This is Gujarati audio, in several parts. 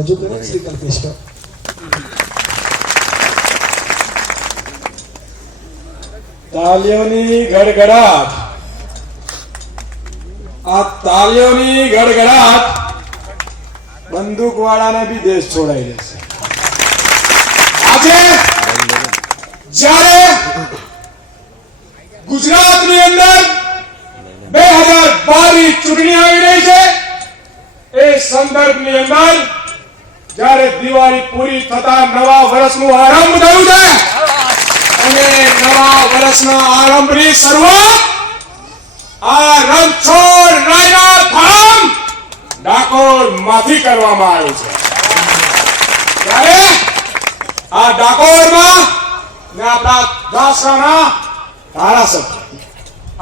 રજૂ કરે શ્રી કલ્પેશ્વર. તાલીઓની ગડગડાટ, આ તાલીઓની ગડગડાટ બંદૂક વાળાને બી દેશ છોડાઈ દેશે. આજે જ્યારે ગુજરાતની અંદર 2012 ની ચૂંટણી આવી રહી છે, એ સંદર્ભની અંદર જ્યારે દિવાળી પૂરી થતા નવા વર્ષનું આરંભ થયું છે અને નવા વર્ષના આરંભની શરૂઆત આ રણછોડ રાયના ધામ ડાકોર માંથી કરવામાં આવ્યું છે. ત્યારે આ ડાકોરમાં ને આપણા ગાસરાના ધારાસભ્ય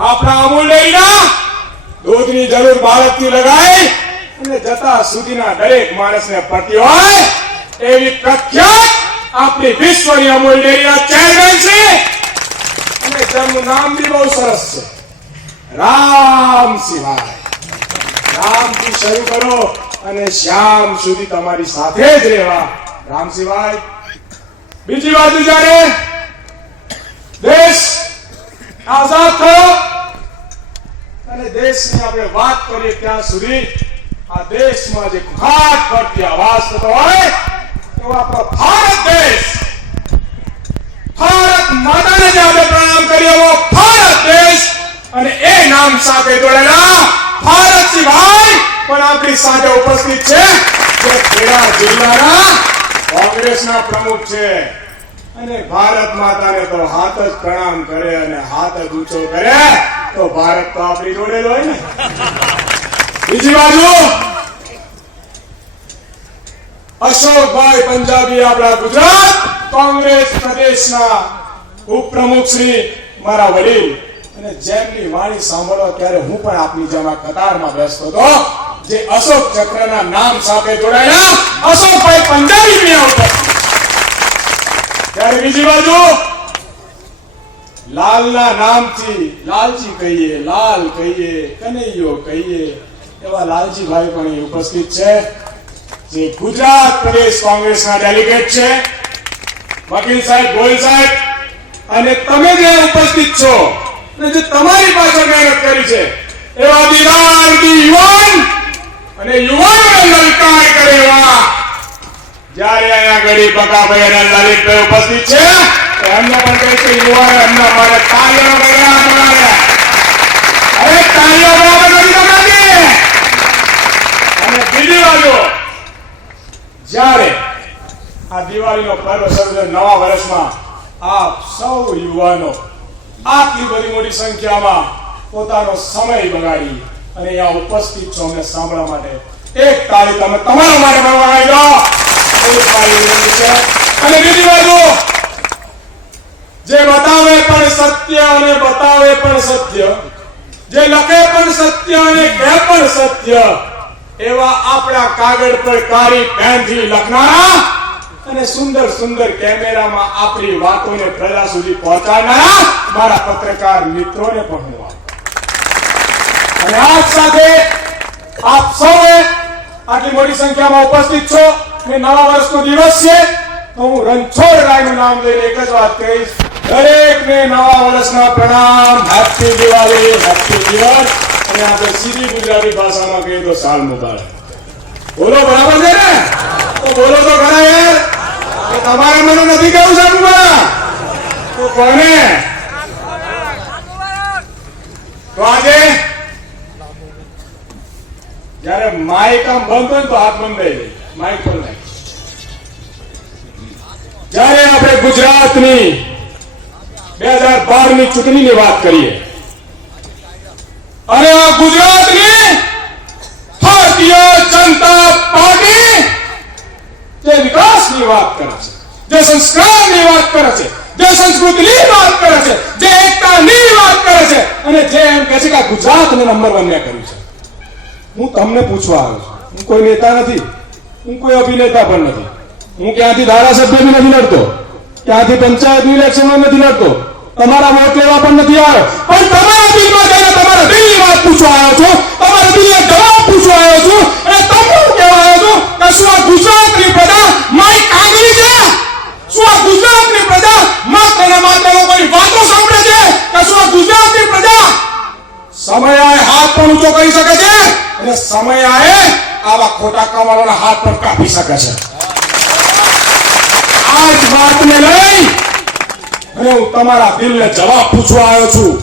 આપણા અમૂલ ડેરીના દૂધની જરૂર બાળકથી લગાઈ અને જતા સુધીના દરેક માણસને પડતી હોય એવી પ્રખ્યાત આપણી વિશ્વની અમૂલ ડેરીના ચેરમેન છે અને તેમનું નામ બી બહુ સરસ છે, રામસિંહભાઈ. રામથી શરૂ કરો અને શ્યામ સુધી તમારી સાથે જ રહેવા રામસિંહભાઈ. બીજી બાજુ જ્યારે દેશ આઝાદ થયો અને દેશની આપણે વાત કરીએ ત્યાં સુધી આ દેશમાં જે ઘાટ પડતી આવાજ થતો હોય એવો આપણો ભારત દેશ, ભારત માતાને જે આપણે પ્રણામ કરીએ એવો ભારત દેશ અને એ નામ સાથે જોડેલા ભારતસિંહભાઈ પણ આપણી સાથે ઉપસ્થિત છે, જે ખેડા જિલ્લાના કોંગ્રેસના પ્રમુખ છે. અને ભારત માતાને તો હાથ જ પ્રણામ કરે અને હાથ જ ઊંચો કરે તો ભારત તો આપણી જોડેલો હોય ને. બીજી બાજુ અશોકભાઈ પંજાબી આપણા ગુજરાત કોંગ્રેસ પ્રદેશના ઉપપ્રમુખ શ્રી મારા વડીલ, અને જેમની વાણી સાંભળવા ત્યારે હું પણ આપની જેમ કતારમાં બેસતો હતો, જે અશોક ચક્રના નામ સાથે જોડાયેલા અશોકભાઈ પંજાબી બી આવતા. ત્યારે બીજી બાજુ લાલના નામથી લાલજી કહીએ, લાલ કહીએ, કનૈયો કહીએ એવા લાલજીભાઈ પણ અહીં ઉપસ્થિત છે, જે ગુજરાત પ્રદેશ કોંગ્રેસના ડેલિગેટ છે. વકીલ સાહેબ, ગોયલ સાહેબ અને તમે જે ઉપસ્થિત છો અને જે તમારી પાછળ મહેનત કરી છે એવા દિવાળી યુવાન અને યુવાનોને લલકાર કરે એવા જ્યારે અહીંયા ગરીબ બકાભાઈ અને લલિતભાઈ ઉપસ્થિત છે એમને પણ કહે છે યુવાનો એમના માટે તાળીઓ વગાડવા તમારે. અરે તાળીઓ બરાબર નથી વગાડી. અને બીજી બાજુ જ્યારે આ દિવાળીનો પર્વ શરૂ થયો, નવા વર્ષમાં આપ સૌ યુવાનો આટલી બધી મોટી સંખ્યામાં પોતાનો સમય બગાડી અને અહીંયા ઉપસ્થિત છો અમને સાંભળવા માટે, એક તાળી તમે તમારા માટે વગાડી દો. અને બીજી બાજુ જે બતાવે પણ સત્ય અને બતાવે પણ સત્ય, જે લખે પણ સત્ય અને કહે પણ સત્ય એવા આપણા કાગળ પર કાળી પેનથી લખનારા અને સુંદર સુંદર કેમેરામાં આપણી વાતોને પ્રજા સુધી પહોંચાડનારા મારા પત્રકાર મિત્રોને પણ હું અને આ સાથે આપ સૌએ આટલી મોટી સંખ્યામાં ઉપસ્થિત છો ને નવા વર્ષનો દિવસ છે તો હું રણછોડ રાયનું નામ લઈને એક જ વાત કહીશ, દરેકને નવા વર્ષના પ્રણામ, હેપી દિવાળી, હેપી દિવસ. અને આપણે સીધી ગુજરાતી ભાષામાં કહીએ તો સાલ મુબારક. બોલો બરાબર છે ને? તો બોલો તો ખરા યાર. તમારે મને નથી કહ્યું સાલ મુબારક તો કોને? તો આજે જયારે માઇક આમ બંધ હોય તો હાથ બંધ થઈ જાય, માઇક પર નહીં. જ્યારે આપણે ગુજરાતની 2012 ની ચૂંટણીની વાત કરીએ અને આ ગુજરાતની ભારતીય જનતા પાર્ટી જે વિકાસની વાત કરે છે, જે સંસ્કારની વાત કરે છે, જે સંસ્કૃતિની વાત કરે છે, જે એકતાની વાત કરે છે અને જે એમ કહે છે કે ગુજરાતને નંબર 1 ને કર્યું છે. હું તમને પૂછવા આવ્યો છું, હું કોઈ નેતા નથી, હું કોઈ અભિનેતા પણ નથી, હું ક્યાંથી ધારાસભ્ય બી નથી લડતો, ક્યાંથી પંચાયતની ઇલેક્શનમાં નથી લડતો, તમારા વોટ લેવા પણ નથી આવ્યો, પણ તમારા દિલમાં જઈને તમારા દિલની વાત પૂછવા આવ્યો છું, તમારા દિલને જવાબ પૂછવા આવ્યો છું અને તમને કહેવા આવ્યો છું કે શું આ ગુજરાત અને સમય આવે આવા ખોટા કામવાળાના હાથ પર કાપી શકે છે. આ જ વાતને લઈ અને હું તમારા દિલને જવાબ પૂછવા આવ્યો છું.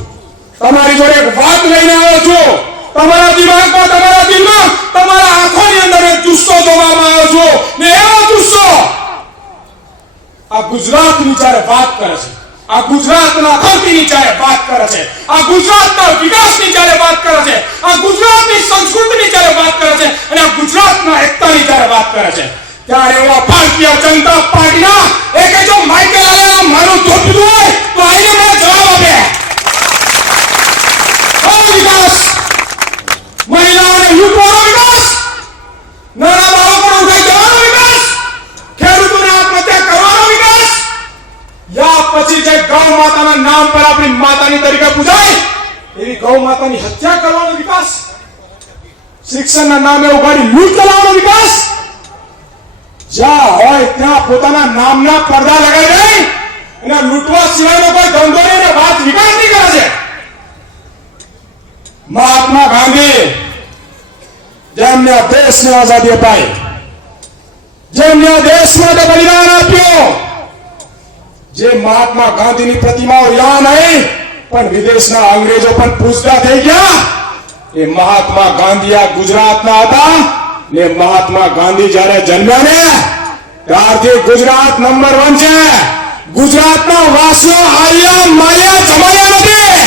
તમારી જોડે એક વાત લઈને આવ્યો છું. તમારા દિમાગમાં, તમારા દિલમાં, તમારા આંખોની અંદર એક જુસ્સો જોવામાં આવ્યો છું ને એવો જુસ્સો આ ગુજરાતની જ્યારે વાત કરે છે, આ ગુજરાતના ધરતીની જ્યારે વાત કરે છે, આ ગુજરાતના વિકાસની જ્યારે વાત કરે છે, આ ગુજરાતની સંસ્કૃતિની જ્યારે વાત કરે છે અને આ ગુજરાતના એકતાની જ્યારે વાત કરે છે, ત્યારે એવા ભારતીય જનતા પાર્ટીના એકે જો માઇકેલ આલેના મારું ધોપતું હોય તો આઈને મને જવાબ આપે. વિકાસ, મહિલાઓને યુવાનો વિકાસ, નાના બાળકોને ઉઠાઈ જવાનો વિકાસ, ખેડૂતોને આત્મહત્યા કરવાનો વિકાસ, યા પછી જે ગૌ માતાના નામ પર આપણી માતાની તરીકે પૂજાય એવી ગૌ માતાની હત્યા કરવાનો વિકાસ, શિક્ષણના નામે ઉઘાડી લૂંટ કરવાનો વિકાસ, જ્યાં હોય ત્યાં પોતાના નામના પડદા લગાવી દે અને લૂંટવા સિવાયનો કોઈ ધંધો નહીં ને વાત વિકાસની કરે છે. મહાત્મા ગાંધી જેમને દેશને આઝાદી અપાઈ, જેમને દેશ માટે બલિદાન આપ્યું, જે મહાત્મા ગાંધીની પ્રતિમાઓ યા નહીં પણ વિદેશના અંગ્રેજો પણ પૂજતા થઈ ગયા, એ મહાત્મા ગાંધી આ ગુજરાતના હતા ને મહાત્મા ગાંધી જ્યારે જન્મ્યા ને ત્યારથી ગુજરાત નંબર 1 છે. ગુજરાતના વાસીઓ આયા માયા જમાયા નથી.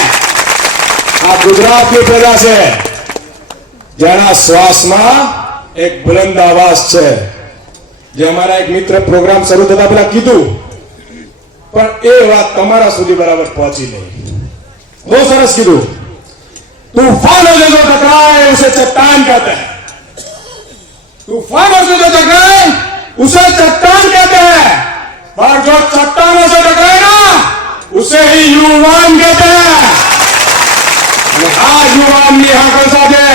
આ ગુજરાતની પ્રજા છે જેના શ્વાસમાં એક બુલંદ આવાજ છે. જે અમારા એક મિત્ર પ્રોગ્રામ શરૂ થતા પહેલા કીધું પણ એ વાત તમારા સુધી બરાબર પહોંચી નહીં. બહુ સરસ કીધું, तूफानों से जो टकराए उसे चट्टान कहते हैं, तूफानों से जो टकराए उसे चट्टान कहते हैं, पर जो चट्टानों से टकराए ना उसे ही युवान कहते हैं. આ યુવાનની હાકલ સાથે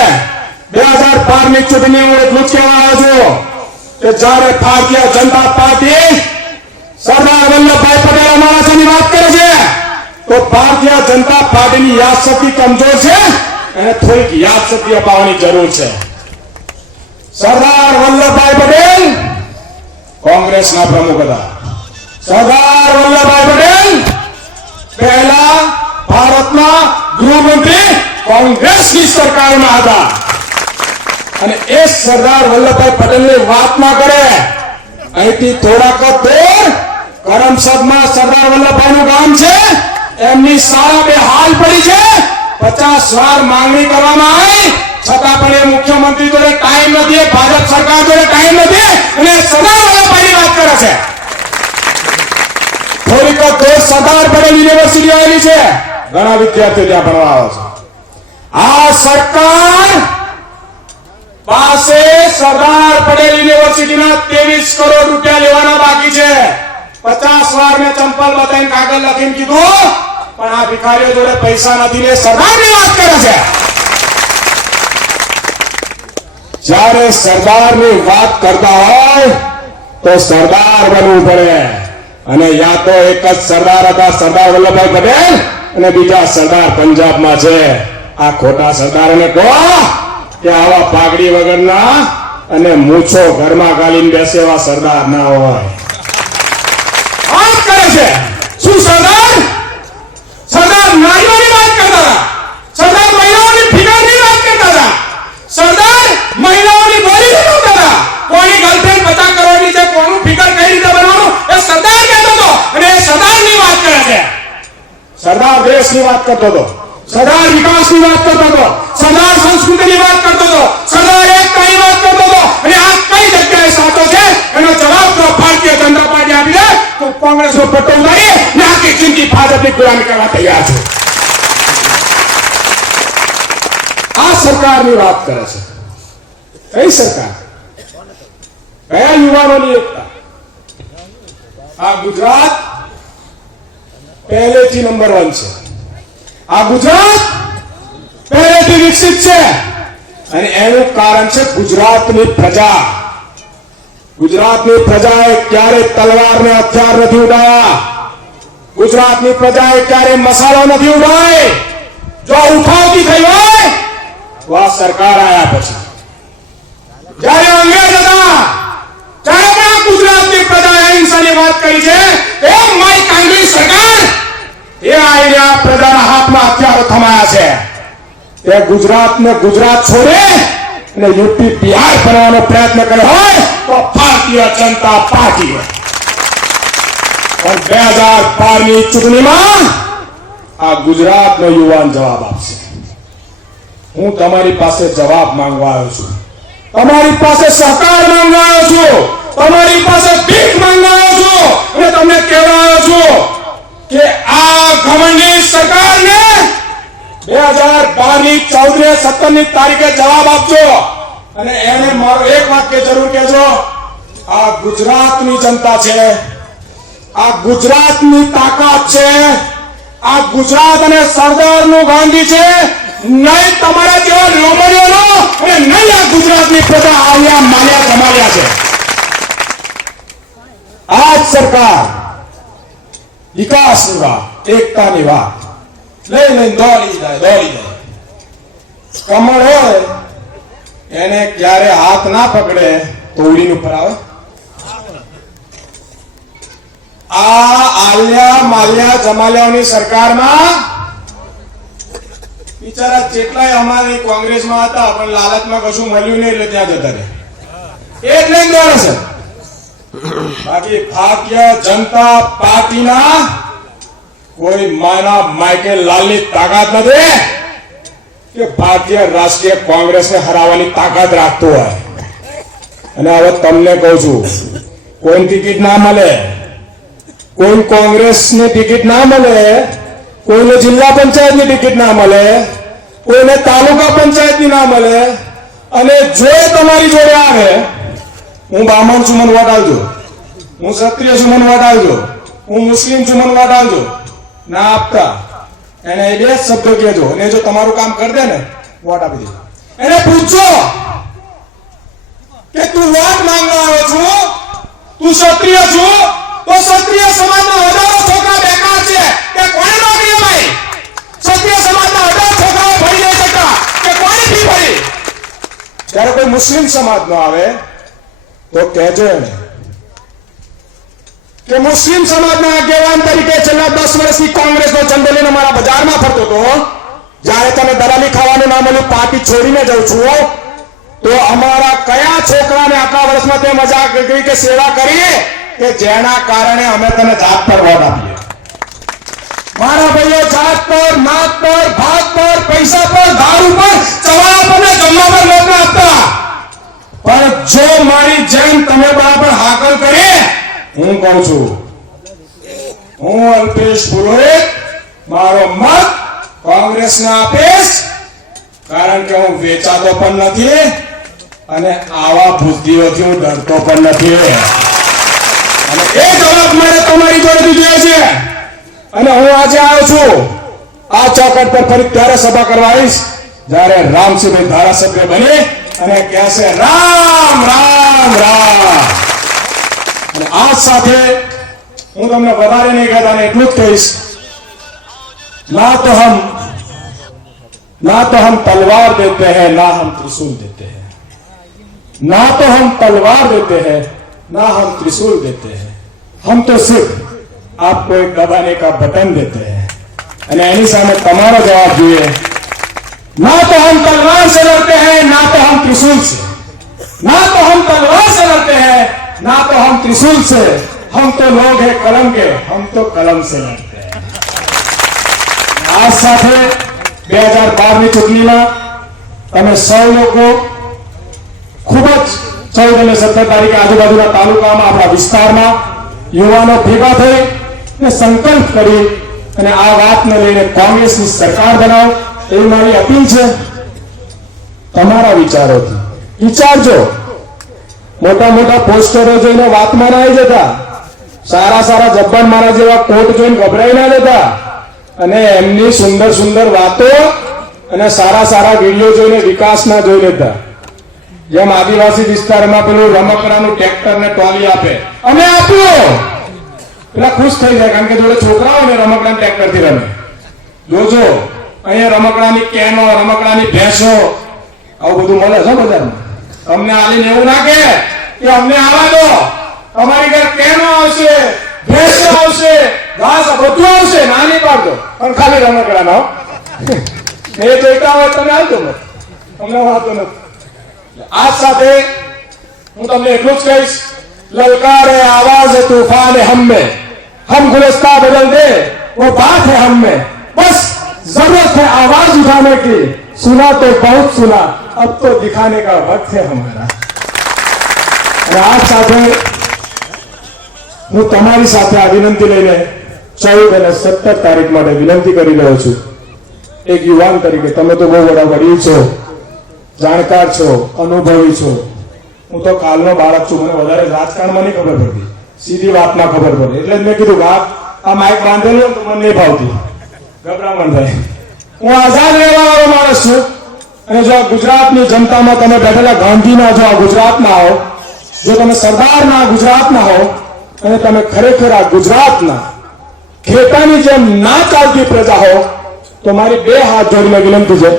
2012ની ચૂંટણી હું એટલું જ કહેવા આવ્યો છું કે જ્યારે ભારતીય જનતા પાર્ટી સરદાર વલ્લભભાઈ પટેલ અમારા સામે વાત કરે છે તો ભારતીય જનતા પાર્ટીની યાદશક્તિ કમજોર છે, એને થોડીક યાદશક્તિ અપાવવાની જરૂર છે. સરદાર વલ્લભભાઈ પટેલ કોંગ્રેસના પ્રમુખ હતા. સરદાર વલ્લભભાઈ પટેલ પહેલા ભારતના ગૃહમંત્રી કોંગ્રેસની સરકારમાં હતા અને એ સરદાર વલ્લભભાઈ પટેલની વાત ના કરે. અહીંથી થોડાક દૂર કરમસદમાં સરદાર વલ્લભભાઈનું ગામ છે, એમની શાળા બેહાલ પડી છે. 50 વાર માંગણી કરવામાં આવી છતાં પણ એ મુખ્યમંત્રી જોડે ટાઈમ નથી, ભાજપ સરકાર જોડે ટાઈમ નથી અને સરદાર વલ્લભભાઈની વાત કરે છે. થોડીક દૂર સરદાર પટેલ યુનિવર્સિટી આવેલી છે, ઘણા વિદ્યાર્થીઓ ત્યાં ભણવા આવે છે. આ સરકાર પાસે સરદાર પટેલ યુનિવર્સિટીના 23 કરોડ રૂપિયા લેવાના બાકી છે. 50 વાર મેં ચંપલ બતાવીને કાગળ લખીને કીધું પણ આ ભિખારીઓ જોડે પૈસા નથી ને સરદારની વાત કરે છે. જ્યારે સરદારની વાત કરતા હોય તો સરદાર બનવું પડે અને યા તો એક જ સરદાર હતા સરદાર વલ્લભભાઈ પટેલ અને બીજા સરદાર પંજાબમાં છે. આ ખોટા સરદારોને કહો કે આવા પાઘડી વગરના અને મૂછો ઘરમાં ગાલીને બેસે એવા સરદાર ના હોય. વાત કરે છે શું સરદાર? સરદાર નારીઓની વાત કરતા હતા, સરદાર મહિલાઓની ફિગરની વાત કરતા હતા, સરદાર મહિલાઓની બોલી કરતા હતા. કોની ગર્લફ્રેન્ડ 50 કરોડની છે, કોનું ફિગર કઈ રીતે બનાવવાનું એ સરદાર કહેતો હતો અને એ સરદારની વાત કરે છે. સરદાર દેશની વાત કરતો હતો, સરદાર વિકાસની વાત કરતો હતો, સરદાર સંસ્કૃતિની વાત કરતો હતો, સરદાર એકતાની વાત કરતો હતો અને આ કઈ જગ્યાએ સાચો છે એનો જવાબ તો ભારતીય જનતા પાર્ટી આપી દે તો કોંગ્રેસનો પટ્ટો ઉતારી ને આખી જિંદગી ભાજપની ગુલામી કરવા તૈયાર છે. આ સરકારની વાત કરે છે. કઈ સરકાર? કયા યુવાનોની એકતા? આ ગુજરાત પહેલેથી નંબર 1 છે. આ ગુજરાત પહેલેથી વિકસિત છે અને એનું કારણ છે ગુજરાતની પ્રજા. ગુજરાતની પ્રજાએ ક્યારે તલવારને હથિયાર નથી ઉડાયા, ગુજરાતની પ્રજાએ ક્યારે મસાલો નથી ઉડાય. જો ઉઠાવતી થઈ હોય તો આ સરકાર આયા પછી જ્યારે અંગ્રેજ હતા ત્યારે પણ ગુજરાતની પ્રજાએ અહિંસાની વાત કરી છે. એ મારી કાંગ્રેસ સરકાર એ આઈને પ્રજાના હાથમાં હથિયારો થમાયા છે. એ ગુજરાતને ગુજરાત છોડે અને યુપી બિહાર બનાવવાનો પ્રયત્ન કર્યો હોય તો ભારતીય જનતા પાર્ટી પણ 2012 ની ચૂંટણીમાં આ ગુજરાતનો યુવાન જવાબ આપશે. હું તમારી પાસે જવાબ માંગવા આવ્યો છું, તમારી પાસે સહકાર માંગવા આવ્યો છું, તમારી પાસે ભીખ માંગવા આવ્યો છું અને તમને કહેવા આવ્યો છું કે આ ઘમંડી સરકારને 2012 ની 14 ને 17 ની તારીખે જવાબ આપજો અને એને મારો એક વાક્ય જરૂર કહેજો. આ ગુજરાતની જનતા છે, આ ગુજરાતની તાકાત છે, આ ગુજરાત અને સરદારનું ગાંધી છે, નહીં તમારા જેવા લોમડીઓનો અને નહીં આ ગુજરાતની પ્રજા આવ્યા માલ્યા જમાવ્યા છે. આ સરકાર વિકાસની વાત, એકતાની વાત લઈને દોડી જાય. કમળ હોય એને ક્યારે હાથ ના પકડે તો ઉડીને ઉપર આવે. આ આલ્યા માલ્યા જમાલ્યાઓની સરકારમાં બિચારા જેટલાય અમારી કોંગ્રેસમાં હતા પણ લાલચમાં કશું મળ્યું નહીં એટલે ત્યાં જતા રહે એટલે દોડે છે. બાકી ભારતીય જનતા પાર્ટીના કોઈ માના માઇકેલ લાલની તાકાત નથી કે ભારતીય રાષ્ટ્રીય કોંગ્રેસને હરાવવાની તાકાત રાખતો હોય. અને હવે તમને કહું છું, કોઈ ટિકિટ ના મળે, કોઈ કોંગ્રેસની ટિકિટ ના મળે, કોઈને જિલ્લા પંચાયતની ટિકિટ ના મળે, કોઈને તાલુકા પંચાયતની ના મળે અને જો તમારી જોડે આવે, હું બ્રાહ્મણ છું મને વોટ આવજો, હું ક્ષત્રિય છું મને વોટ આવજો, હું મુસ્લિમ છું મને વોટ આવજો, ના આપતા એને એ બે શબ્દો કહેજો અને જો તમારું કામ કરી દે ને વોટ આપી દેજો. એને પૂછજો કે તું વોટ માંગવા આવ્યો છું, તું ક્ષત્રિય છું તો ક્ષત્રિય સમાજના હજારો છોકરા બેકાર છે કે કોને નોકરી અપાય? ક્ષત્રિય સમાજના હજારો છોકરાઓ ભણી નહીં શકતા કે કોની ફી ભરી? ત્યારે કોઈ મુસ્લિમ સમાજનો આવે તો કહેજો એને કે મુસ્લિમ સમાજના આગેવાન તરીકે છેલ્લા 10 વર્ષથી કોંગ્રેસનો ઝંડો લઈને મારા બજારમાં ફરતો હતો. જ્યારે તમે દલાલી ખાવાનું ના મળ્યું, પાર્ટી છોડીને જાઉં છું, તો અમારા કયા છોકરાને આટલા વર્ષમાં તે મજા કરી કે સેવા કરીએ કે જેના કારણે અમે તને જાત પર વોટ આપીએ? મારા ભાઈઓ જાત પર, નાત પર, ભાત પર, પૈસા પર, દારૂ પર, ચવાણા પર ને જમવા પર વોટ ના આપતા. પણ જો મારી જેમ તમે બરાબર હાકલ કરી, હું કહું છું, હું અલ્પેશ પુરોહિત મારો મત કોંગ્રેસને આપીશ, કારણ કે હું વેચાતો પણ નથી અને આવા બુદ્ધિઓથી હું ડરતો પણ નથી. અને એ જવાબ મારે તમારી જોડેથી જોઈએ છે. અને હું આજે આવ્યો છું આ ચોકટ પર ફરી ત્યારે સભા કરવા આવીશ જ્યારે રામસિંહભાઈ ધારાસભ્ય બને અને કહેશે રામ રામ રામ. અને આ સાથે હું તમને વધારે નહીં કહેતા અને એટલું જ કહીશ, ना तो हम तलवार देते हैं ना हम त्रिशूल देते हैं, ना तो हम तलवार देते हैं ना हम त्रिशूल देते हैं, हम तो सिर्फ आपको एक दबाने का बटन देते हैं. અને એની સામે તમારો જવાબ જોઈએ. ना तो हम तलवार से लड़ते हैं ना तो हम त्रिशूल से, ना तो हम तलवार से लड़ते हैं ना तो हम त्रिशूल से, हम तो लोग हैं कलम के, हम तो कलम से लड़ते हैं. આ સાથે 2012 ની ચૂંટણીમાં તમે સૌ લોકો ખૂબ જ 14 અને 17 તારીખે આજુબાજુના તાલુકામાં આપણા વિસ્તારમાં યુવાનો ભેગા થઈ અને સંકલ્પ કરી અને આ વાતને લઈને કોંગ્રેસની સરકાર બનાવો એવી મારી અપીલ છે. તમારા વિચારોથી વિચારજો. મોટા મોટા પોસ્ટરો જોઈને વાતમાં ના આવી જતા, સારા સારા જબ્બાન મારા જેવા કોટ જોઈને ગભરાઈ ના જતા અને એમની સુંદર સુંદર વાતો અને સારા સારા વિડીયો જોઈને વિકાસ ના જોઈ લેતા. જેમ આદિવાસી વિસ્તારમાં પેલું રમકડાનું ટ્રેક્ટર ને ટ્રોલી આપે, અમે આપ્યું, પેલા ખુશ થઈ જાય કારણ કે જોડે છોકરાઓ ને રમકડાના ટ્રેક્ટર થી રમે. જોજો અહીંયા રમકડાની કેનો, રમકડાની ભેંસો, આવું બધું મળે છે બજારમાં. તમને આલીને એવું ના કે અમને આવા દો, તમારી ઘર કેનો આવશે, ભેંસો આવશે, ઘાસ બધું આવશે, ના નહીં પાડતો, પણ ખાલી રમકડા ના એ જોઈતા હોય તમે આવજો, તમને વાંધો નથી. આ સાથે હું તમને એટલું જ કહીશ, ललकारे आवाज तूफान हम में, हम गुलिस्तां बदल दे वो बात है हम में, बस जरूरत है आवाज उठाने की, सुना तो बहुत सुना, अब तो दिखाने का वक्त है हमारा. અને આ સાથે હું તમારી સાથે આ વિનંતી લઈને 14 અને 17 તારીખ માટે વિનંતી કરી રહ્યો છું. એક યુવાન તરીકે તમે તો બહુ બધા વડીલ છો, જાણકાર છો, અનુભવી છો. હું તો કાલનો બાળક છું, મને વધારે રાજકારણમાં નહીં ખબર પડતી, સીધી વાતમાં ખબર પડે. એટલે મેં કીધું કે આ માઇક બાંધેલો તો મને નહીં ભાવતી, ગભરામણ થાય. હું આઝાદ રહેવા વાળો માણસ છું. અને જો ગુજરાતની જનતામાં તમે બેઠેલા ગાંધીના જો આ ગુજરાતમાં આવો, જો તમે સરદારના ગુજરાતમાં હો, અને તમે ખરેખર આ ગુજરાતના ખેતાની જેમ ના ચાલતી પ્રજા હો, તો મારી 2 હાથ જોડીને વિનંતી છે,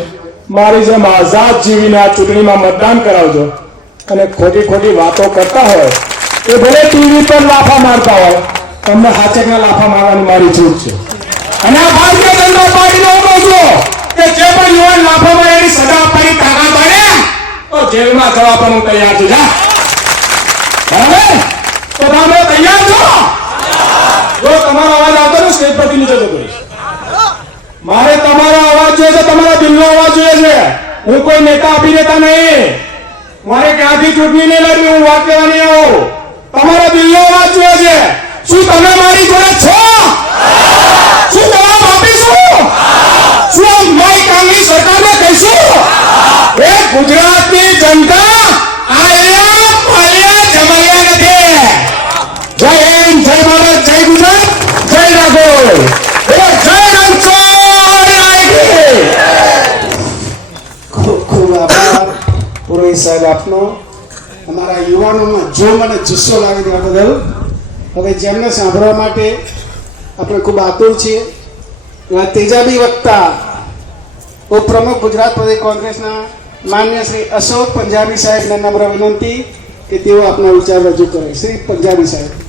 મારી જેમ આઝાદ જીવીને આ ચૂંટણીમાં મતદાન કરાવજો. અને ખોટી વાતો કરતા હોય એ ભલે ટીવી પર લાફા મારતા હોય, તમને હાચકના લાફા મારવાની મારી છૂટ છે. અને આ ભારતીય જનતા પાર્ટીનો ઉમરો છો કે જે પણ યુવાન લાફા મારે એની સજા આપવાની તાકાત બને તો જેલમાં જવા પણ હું તૈયાર છું. જા બરાબર, તો તમે તૈયાર છો? જો તમારો અવાજ આવતો ને સ્ટેજ પરથી નીચે જતો રહીશ. મારે તમારો અવાજ જોઈએ છે, તમારા દિલનો અવાજ જોઈએ છે. હું કોઈ નેતા અભિનેતા નહીં, મારે ક્યાંથી ચૂંટણી નહીં લડવી, હું વાત કરવા નહીં આવું. તમારા દિલનો અવાજ જોઈએ છે. શું તમે મારી જોડે છો? શું જવાબ આપીશું? શું મારી કાંગની સરકારને કહીશું એ ગુજરાતની જનતા આયા પાલ્યા જમાયા નથી? જય હિન્દ, જય ભારત, જય ગુજરાત, જય નાગોર, જય રણછોડ. ખૂબ ખૂબ આભાર પુરોહિત સાહેબ આપનો, અમારા યુવાનોમાં જોમ અને જુસ્સો લાવી દેવા બદલ. હવે જેમને સાંભળવા માટે આપણે ખૂબ આતુર છીએ એવા તેજાબી વક્તા ઉપપ્રમુખ ગુજરાત પ્રદેશ કોંગ્રેસના માન્ય શ્રી અશોક પંજાબી સાહેબને નમ્ર વિનંતી કે તેઓ આપના વિચાર રજૂ કરે. શ્રી પંજાબી સાહેબ.